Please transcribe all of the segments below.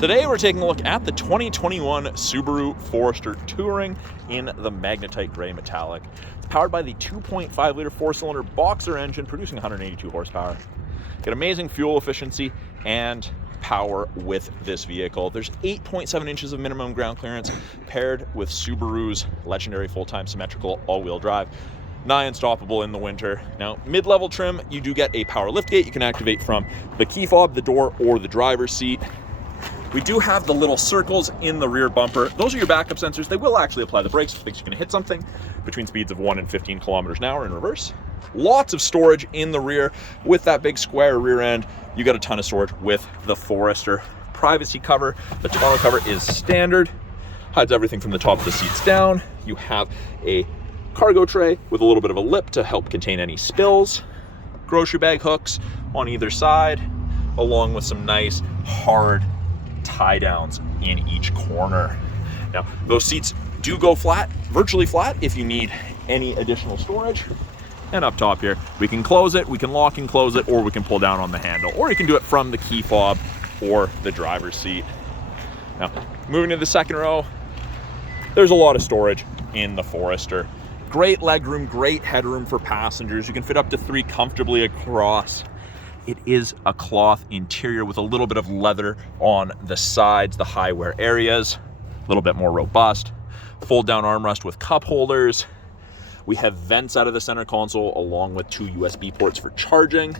Today we're taking a look at the 2021 Subaru Forester Touring in the Magnetite Grey Metallic. It's powered by the 2.5-liter four-cylinder boxer engine producing 182 horsepower. Get amazing fuel efficiency and power with this vehicle. There's 8.7 inches of minimum ground clearance paired with Subaru's legendary full-time symmetrical all-wheel drive. Nigh unstoppable in the winter. Now, mid-level trim, you do get a power liftgate you can activate from the key fob, the door, or the driver's seat. We do have the little circles in the rear bumper. Those are your backup sensors. They will actually apply the brakes if you think you're gonna hit something between speeds of 1 and 15 kilometers an hour in reverse. Lots of storage in the rear with that big square rear end. You got a ton of storage with the Forester. Privacy cover, the tonneau cover is standard. Hides everything from the top of the seats down. You have a cargo tray with a little bit of a lip to help contain any spills. Grocery bag hooks on either side, along with some nice hard tie downs in each corner. Now, those seats do go flat, virtually flat, if you need any additional storage. And up top here, we can close it, we can lock and close it, or we can pull down on the handle, or you can do it from the key fob or the driver's seat. Now, moving to the second row, there's a lot of storage in the Forester. Great legroom, great headroom for passengers. You can fit up to 3 comfortably across. It is a cloth interior with a little bit of leather on the sides, the high wear areas, a little bit more robust. Fold down armrest with cup holders. We have vents out of the center console along with 2 USB ports for charging.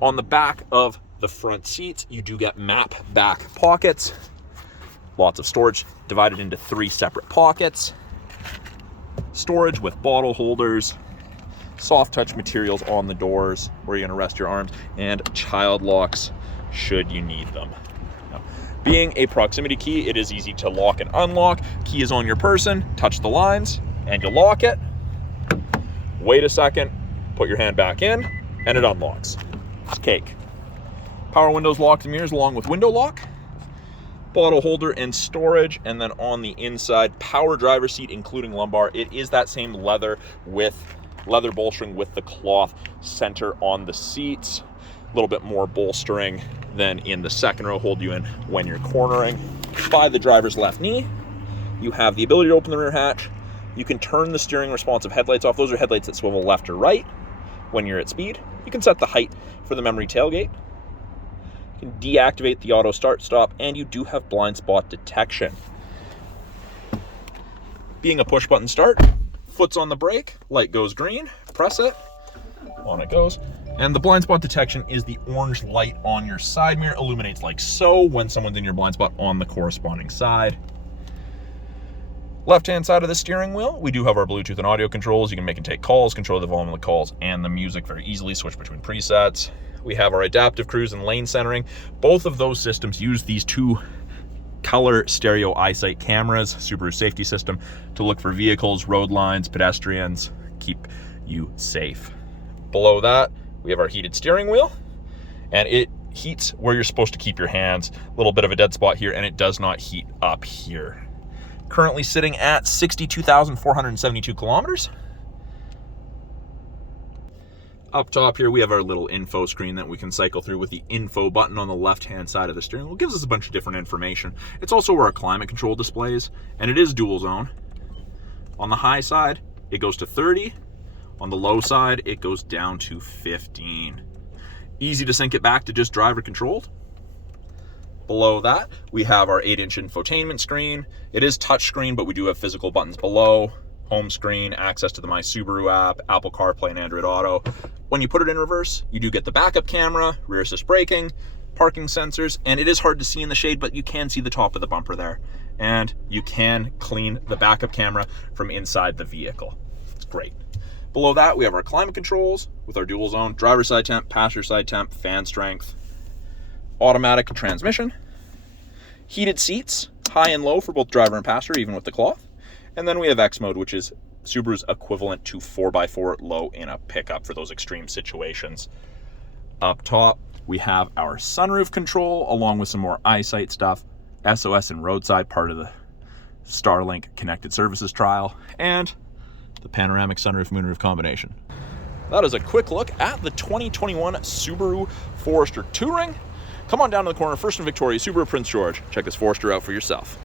On the back of the front seats, you do get map back pockets. Lots of storage divided into 3 separate pockets. Storage with bottle holders. Soft touch materials on the doors where you're going to rest your arms, and child locks should you need them. Now, being a proximity key, it is easy to lock and unlock. Key is on your person, touch the lines, and you lock it. Wait a second, put your hand back in, and it unlocks. It's cake. Power windows, locks, and mirrors along with window lock. Bottle holder and storage, and then on the inside, power driver's seat including lumbar. It is that same leather bolstering with the cloth center on the seats. A little bit more bolstering than in the second row, hold you in when you're cornering. By the driver's left knee, you have the ability to open the rear hatch. You can turn the steering responsive headlights off. Those are headlights that swivel left or right when you're at speed. You can set the height for the memory tailgate. You can deactivate the auto start stop, and you do have blind spot detection. Being a push button start, foot's on the brake, light goes green, press it, on it goes. And the blind spot detection is the orange light on your side mirror, illuminates like so when someone's in your blind spot on the corresponding side. Left-hand side of the steering wheel, we do have our Bluetooth and audio controls. You can make and take calls, control the volume of the calls and the music very easily, switch between presets. We have our adaptive cruise and lane centering. Both of those systems use these 2 color stereo eyesight cameras, Subaru safety system, to look for vehicles, road lines, pedestrians, keep you safe. Below that, we have our heated steering wheel, and it heats where you're supposed to keep your hands. A little bit of a dead spot here, and it does not heat up here. Currently sitting at 62,472 kilometers. Up top here, we have our little info screen that we can cycle through with the info button on the left-hand side of the steering wheel. It gives us a bunch of different information. It's also where our climate control displays, and it is dual zone. On the high side, it goes to 30. On the low side, it goes down to 15. Easy to sync it back to just driver controlled. Below that, we have our 8-inch infotainment screen. It is touchscreen, but we do have physical buttons below. Home screen, access to the My Subaru app, Apple CarPlay and Android Auto. When you put it in reverse, you do get the backup camera, rear assist braking, parking sensors, and it is hard to see in the shade, but you can see the top of the bumper there. And you can clean the backup camera from inside the vehicle. It's great. Below that, we have our climate controls with our dual zone, driver side temp, passenger side temp, fan strength, automatic transmission, heated seats, high and low for both driver and passenger, even with the cloth. And then we have X mode, which is Subaru's equivalent to 4x4 low in a pickup for those extreme situations. Up top, we have our sunroof control, along with some more eyesight stuff, SOS and roadside, part of the Starlink connected services trial, and the panoramic sunroof moonroof combination. That is a quick look at the 2021 Subaru Forester Touring. Come on down to the corner, First and Victoria, Subaru of Prince George. Check this Forester out for yourself.